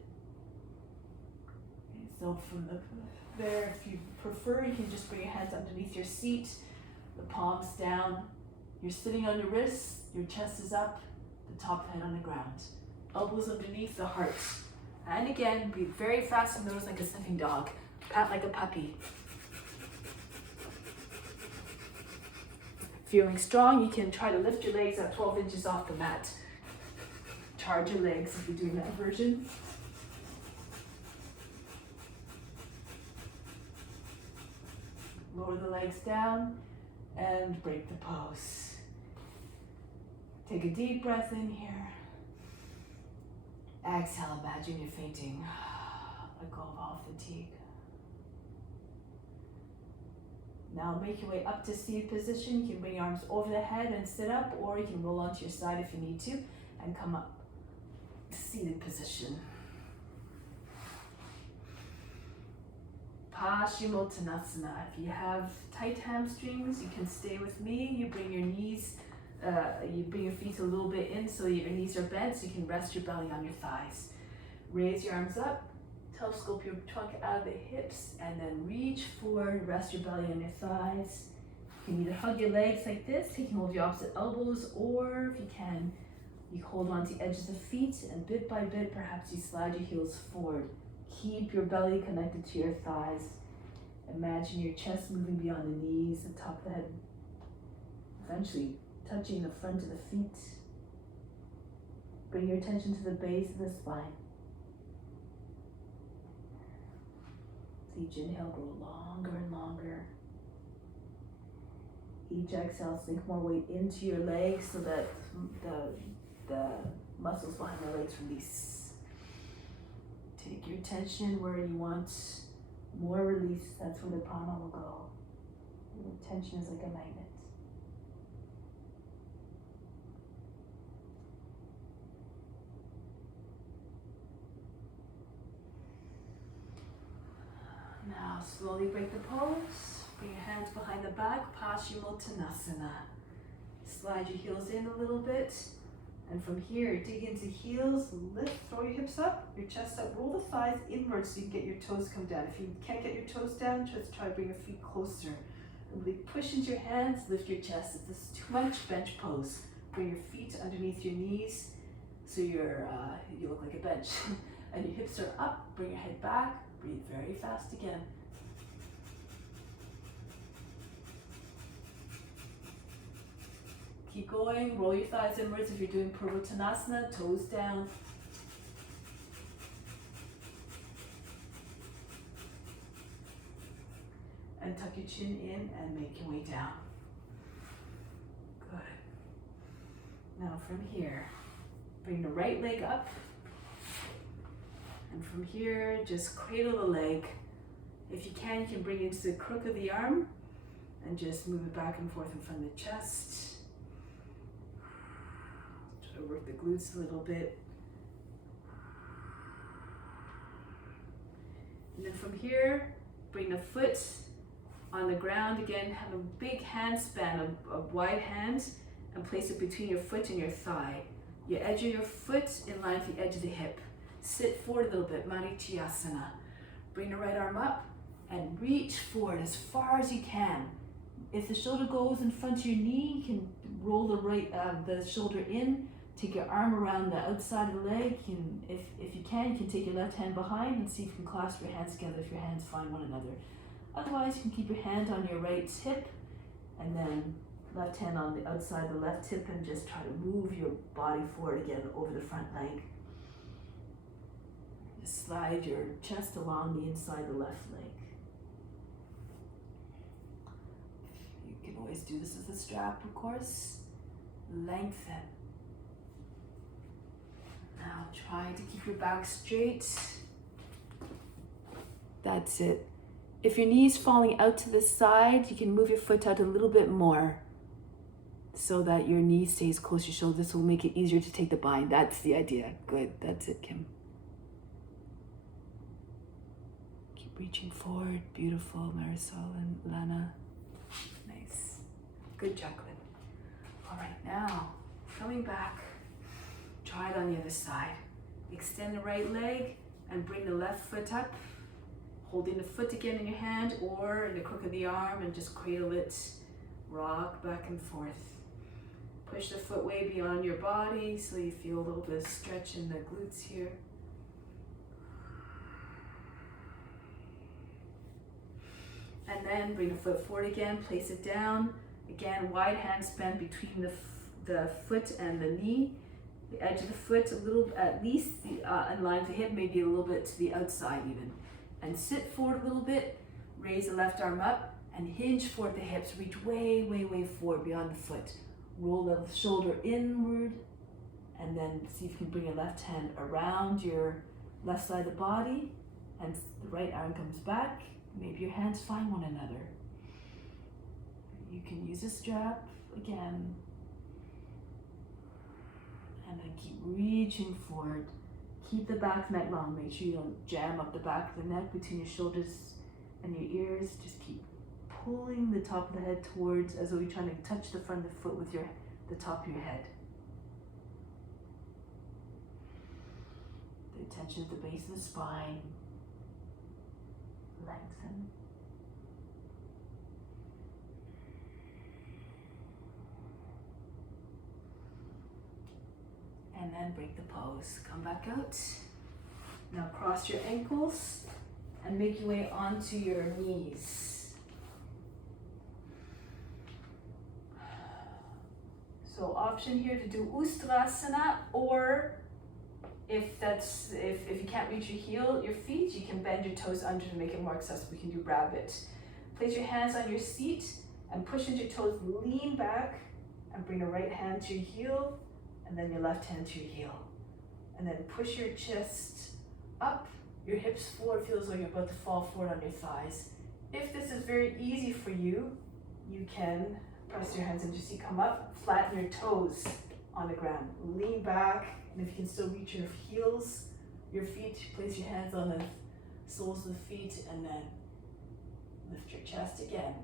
Okay, so from there, if you prefer, you can just bring your hands underneath your seat, the palms down, you're sitting on your wrists, your chest is up, the top head on the ground. Elbows underneath the heart. And again, breathe very fast in the nose like a sniffing dog. Pat like a puppy. Feeling strong, you can try to lift your legs up 12 inches off the mat. Charge your legs if you're doing that version. Lower the legs down and break the pose. Take a deep breath in here. Exhale, imagine you're fainting. Let go of all fatigue. Now make your way up to seated position. You can bring your arms over the head and sit up, or you can roll onto your side if you need to and come up. Seated position. Paschimottanasana. If you have tight hamstrings, you can stay with me. You bring your knees, you bring your feet a little bit in so your knees are bent, so you can rest your belly on your thighs. Raise your arms up, telescope your trunk out of the hips, and then reach forward, rest your belly on your thighs. You can either hug your legs like this, taking hold of your opposite elbows, or if you can, you hold on to the edges of feet, and bit by bit, perhaps you slide your heels forward. Keep your belly connected to your thighs. Imagine your chest moving beyond the knees, the top of the head, eventually touching the front of the feet. Bring your attention to the base of the spine. So each inhale, grow longer and longer. Each exhale, sink more weight into your legs so that the muscles behind the legs release. Take your attention where you want more release. That's where the prana will go. Your attention is like a magnet. Now slowly break the pose. Bring your hands behind the back. Paschimottanasana. Slide your heels in a little bit. And from here, dig into heels, lift, throw your hips up, your chest up, roll the thighs inwards so you can get your toes come down. If you can't get your toes down, just try to bring your feet closer. And really push into your hands, lift your chest. If this is too much, bench pose. Bring your feet underneath your knees so you look like a bench. And your hips are up, bring your head back, breathe very fast again. Keep going, roll your thighs inwards if you're doing Purvottanasana, toes down. And tuck your chin in and make your way down. Good. Now from here, bring the right leg up. And from here, just cradle the leg. If you can bring it into the crook of the arm and just move it back and forth in front of the chest. Work the glutes a little bit. And then from here, bring the foot on the ground again. Have a big hand span, a wide hand, and place it between your foot and your thigh. Your edge of your foot in line with the edge of the hip. Sit forward a little bit, Marichyasana. Bring the right arm up and reach forward as far as you can. If the shoulder goes in front of your knee, you can roll the shoulder in. Take your arm around the outside of the leg. If you can take your left hand behind and see if you can clasp your hands together if your hands find one another. Otherwise, you can keep your hand on your right hip and then left hand on the outside of the left hip and just try to move your body forward again over the front leg. Just slide your chest along the inside of the left leg. You can always do this as a strap, of course. Lengthen. Now try to keep your back straight. That's it. If your knee is falling out to the side, you can move your foot out a little bit more so that your knee stays close to your shoulder. This will make it easier to take the bind. That's the idea. Good. That's it, Kim. Keep reaching forward. Beautiful, Marisol and Lana. Nice. Good, Jacqueline. All right, now coming back. Try it on the other side. Extend the right leg and bring the left foot up. Holding the foot again in your hand or in the crook of the arm and just cradle it. Rock back and forth. Push the foot way beyond your body so you feel a little bit of stretch in the glutes here. And then bring the foot forward again, place it down. Again, wide hand span between the foot and the knee. The edge of the foot a little, at least in line with the hip, maybe a little bit to the outside even. And sit forward a little bit, raise the left arm up and hinge forward the hips. Reach way, way, way forward beyond the foot. Roll the shoulder inward and then see if you can bring your left hand around your left side of the body and the right arm comes back. Maybe your hands find one another. You can use a strap again. And then keep reaching forward. Keep the back neck long. Make sure you don't jam up the back of the neck between your shoulders and your ears. Just keep pulling the top of the head towards, as though you're trying to touch the front of the foot with the top of your head. The tension at the base of the spine. Lengthen. And then break the pose. Come back out. Now cross your ankles and make your way onto your knees. So option here to do Ustrasana, or if you can't reach your feet, you can bend your toes under to make it more accessible. You can do rabbit. Place your hands on your seat and push into your toes, lean back and bring your right hand to your heel and then your left hand to your heel. And then push your chest up, your hips forward, feel as though you're about to fall forward on your thighs. If this is very easy for you, you can press your hands into your seat, come up, flatten your toes on the ground, lean back, and if you can still reach your heels, your feet, place your hands on the soles of the feet, and then lift your chest again.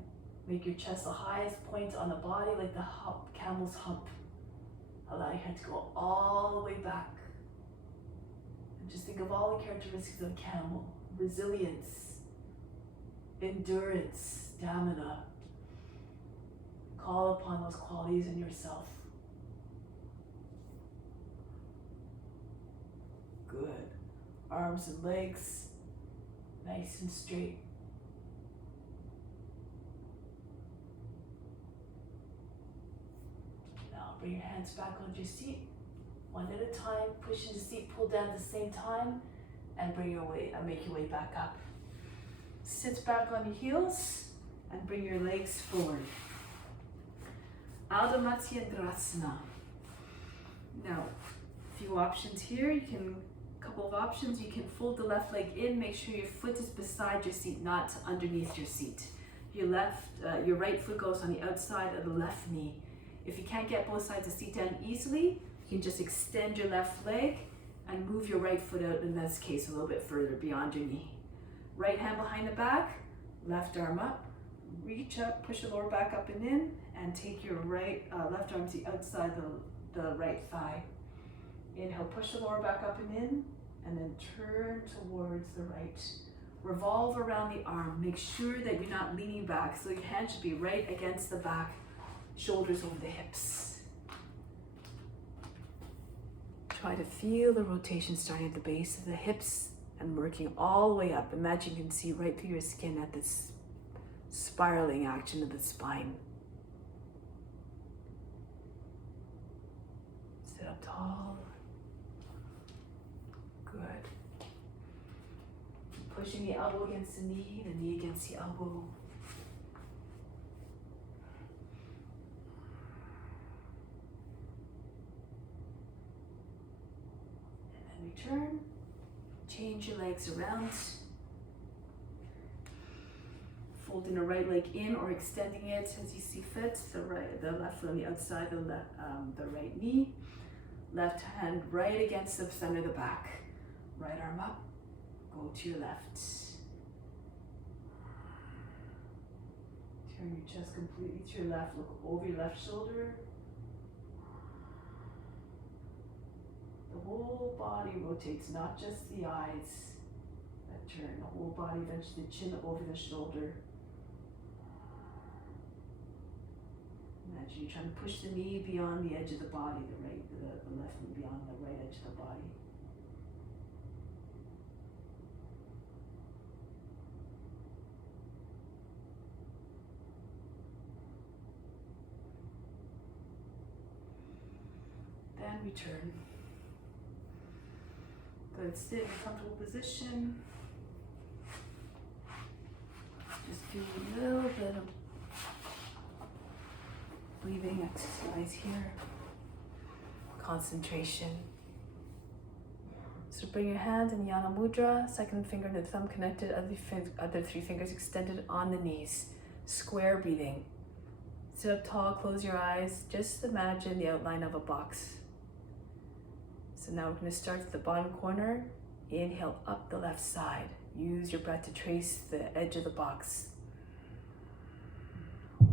Make your chest the highest point on the body, like the hump, camel's hump. Allow your head to go all the way back. And just think of all the characteristics of a camel: resilience, endurance, stamina. Call upon those qualities in yourself. Good. Arms and legs nice and straight. Now bring your hands back onto your seat. One at a time. Push into seat, pull down at the same time, and bring your weight and make your way back up. Sit back on your heels and bring your legs forward. Ardha Matsyendrasana. Now, a few options here. Couple of options. You can fold the left leg in. Make sure your foot is beside your seat, not underneath your seat. Your right foot goes on the outside of the left knee. If you can't get both sides of the seat down easily, you can just extend your left leg and move your right foot out, in this case, a little bit further beyond your knee. Right hand behind the back, left arm up. Reach up, push the lower back up and in, and take your left arm to the outside the right thigh. Inhale, push the lower back up and in, and then turn towards the right. Revolve around the arm. Make sure that you're not leaning back, so your hand should be right against the back, shoulders over the hips. Try to feel the rotation starting at the base of the hips and working all the way up. Imagine you can see right through your skin at this spiraling action of the spine. Sit up tall. Good. Pushing the elbow against the knee against the elbow. And then return. Change your legs around. Folding the right leg in or extending it as you see fit. The left foot on the outside of the right knee. Left hand right against the center of the back. Right arm up. Go to your left. Turn your chest completely to your left. Look over your left shoulder. The whole body rotates, not just the eyes that turn. The whole body, eventually the chin over the shoulder. Imagine you're trying to push the knee beyond the edge of the body, the left knee beyond the right edge of the body. Then return. Good, sit in a comfortable position. Just do a little bit of breathing exercise here. Concentration. So bring your hand in Yana Mudra, second finger and the thumb connected, other three fingers extended on the knees. Square breathing. Sit up tall, close your eyes. Just imagine the outline of a box. So now we're going to start at the bottom corner. Inhale up the left side. Use your breath to trace the edge of the box.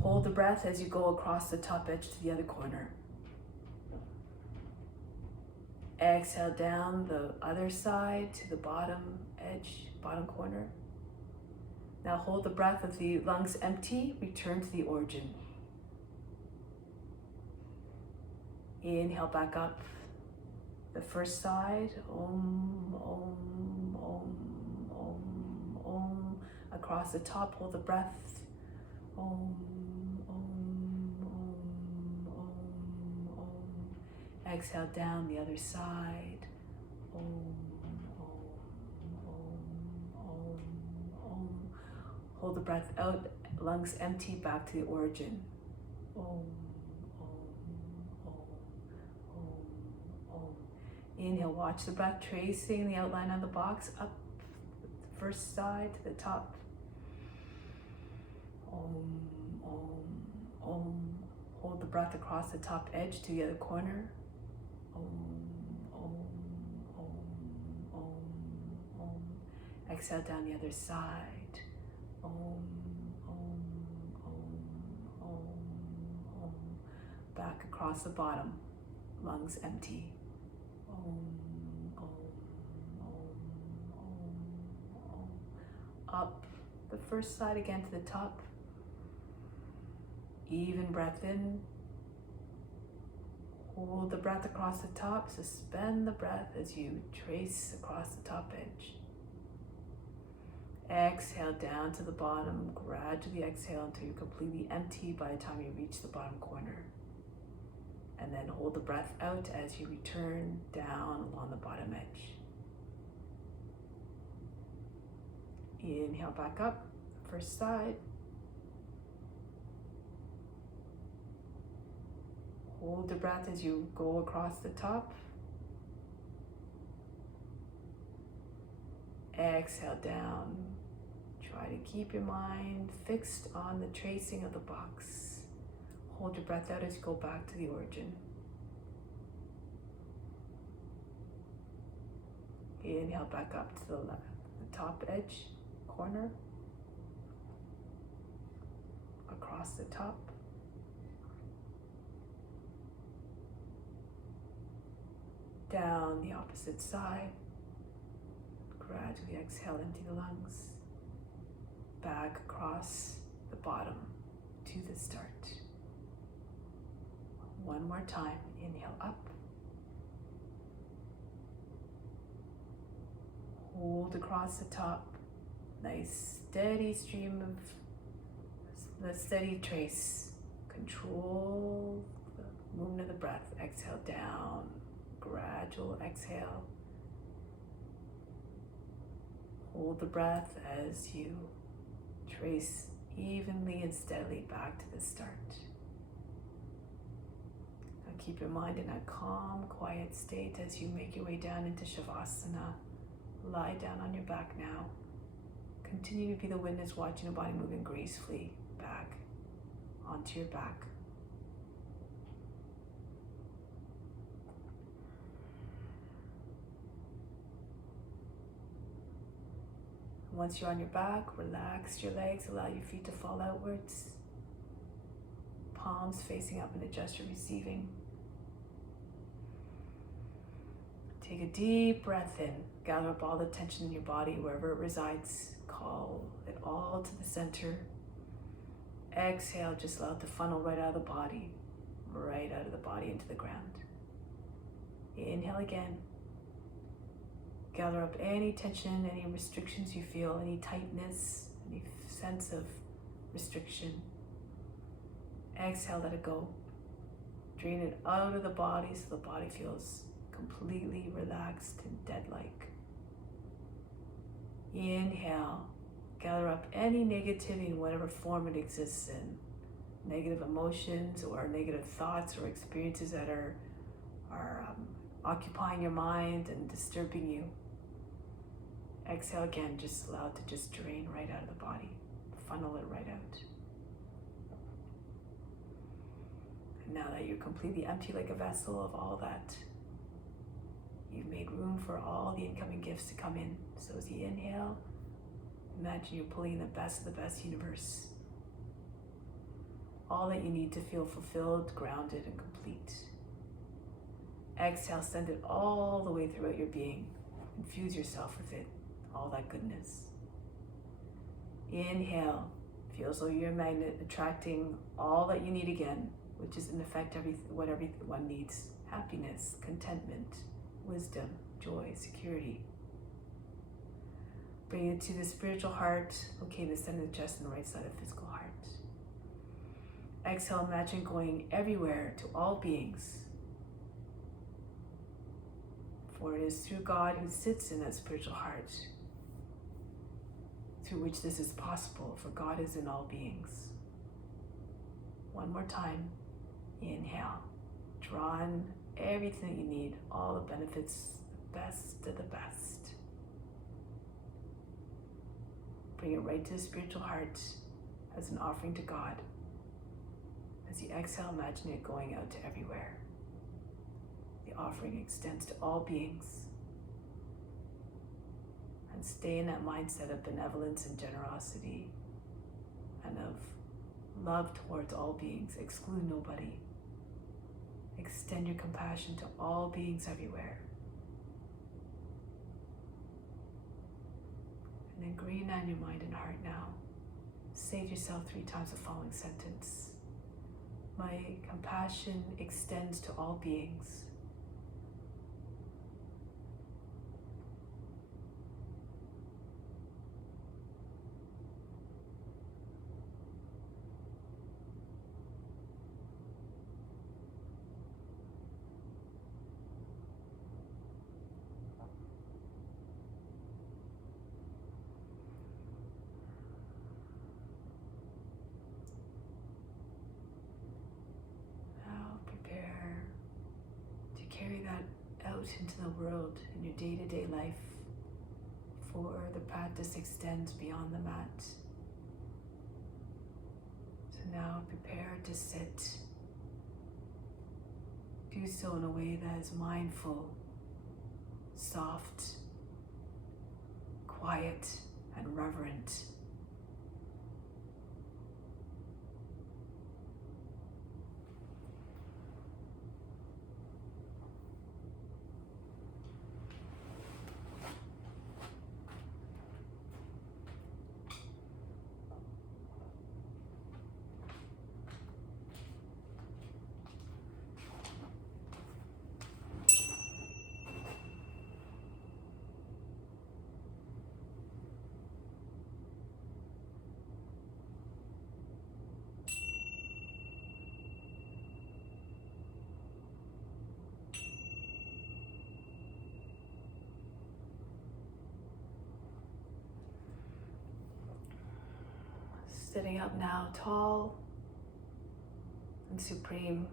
Hold the breath as you go across the top edge to the other corner. Exhale down the other side to the bottom edge, bottom corner. Now hold the breath with the lungs empty. Return to the origin. Inhale back up the first side. Om, om, om, om, om. Across the top, hold the breath. Om, om, om, om, om. Exhale down the other side. Om, om, om, om, om. Hold the breath out, lungs empty, back to the origin. Om. Inhale, watch the breath tracing the outline of the box up the first side to the top. Om, om, om. Hold the breath across the top edge to the other corner. Om, om, om, om, om. Exhale down the other side. Om, om, om, om, om. Back across the bottom, lungs empty. Om, om, om, om, om. Up the first side again to the top. Even breath in. Hold the breath across the top. Suspend the breath as you trace across the top edge. Exhale down to the bottom. Gradually exhale until you're completely empty by the time you reach the bottom corner. And then hold the breath out as you return down along the bottom edge. Inhale back up, first side. Hold the breath as you go across the top. Exhale down. Try to keep your mind fixed on the tracing of the box. Hold your breath out as you go back to the origin. Inhale back up to the left, the top edge, corner. Across the top. Down the opposite side. Gradually exhale, empty the lungs. Back across the bottom to the start. One more time, inhale up. Hold across the top. Nice steady stream of the steady trace. Control the movement of the breath. Exhale down, gradual exhale. Hold the breath as you trace evenly and steadily back to the start. Keep your mind in a calm, quiet state as you make your way down into Shavasana. Lie down on your back now. Continue to be the witness, watching your body moving gracefully back onto your back. Once you're on your back, relax your legs, allow your feet to fall outwards. Palms facing up and adjust your receiving. Take a deep breath in. Gather up all the tension in your body wherever it resides. Call it all to the center. Exhale, just allow it to funnel right out of the body. Right out of the body into the ground. Inhale again. Gather up any tension, any restrictions you feel, any tightness, any sense of restriction. Exhale, let it go. Drain it out of the body so the body feels completely relaxed and dead-like. Inhale, gather up any negativity in whatever form it exists in. Negative emotions or negative thoughts or experiences that are occupying your mind and disturbing you. Exhale again, just allow it to just drain right out of the body. Funnel it right out. And now that you're completely empty like a vessel of all that, you've made room for all the incoming gifts to come in. So as you inhale, imagine you're pulling the best of the best universe. All that you need to feel fulfilled, grounded, and complete. Exhale, send it all the way throughout your being. Infuse yourself with it, all that goodness. Inhale, feel as though you're a magnet attracting all that you need again, which is in effect what everyone needs. Happiness, contentment, wisdom, joy, security. Bring it to the spiritual heart, located in the center of the chest and the right side of the physical heart. Exhale, imagine going everywhere to all beings. For it is through God who sits in that spiritual heart, through which this is possible, for God is in all beings. One more time, inhale. Draw in everything you need, all the benefits, the best of the best. Bring it right to the spiritual heart as an offering to God. As you exhale, imagine it going out to everywhere. The offering extends to all beings. And stay in that mindset of benevolence and generosity and of love towards all beings. Exclude nobody. Extend your compassion to all beings everywhere. And then green on your mind and heart now. Say to yourself 3 times the following sentence. My compassion extends to all beings. Carry that out into the world in your day-to-day life, for the practice extends beyond the mat. So now prepare to sit. Do so in a way that is mindful, soft, quiet, and reverent. Sitting up now, tall and supreme.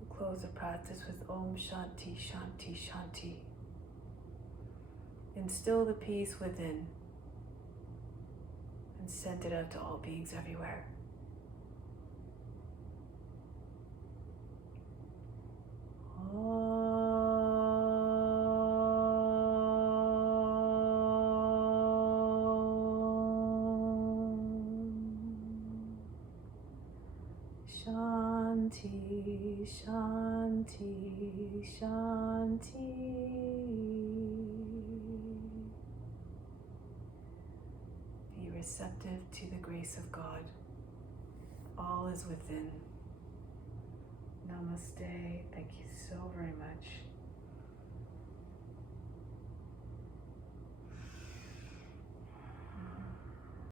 We'll close the practice with Om Shanti, Shanti, Shanti. Instill the peace within and send it out to all beings everywhere. Shanti, Shanti, Shanti. Be receptive to the grace of God. All is within. Namaste. Thank you so very much.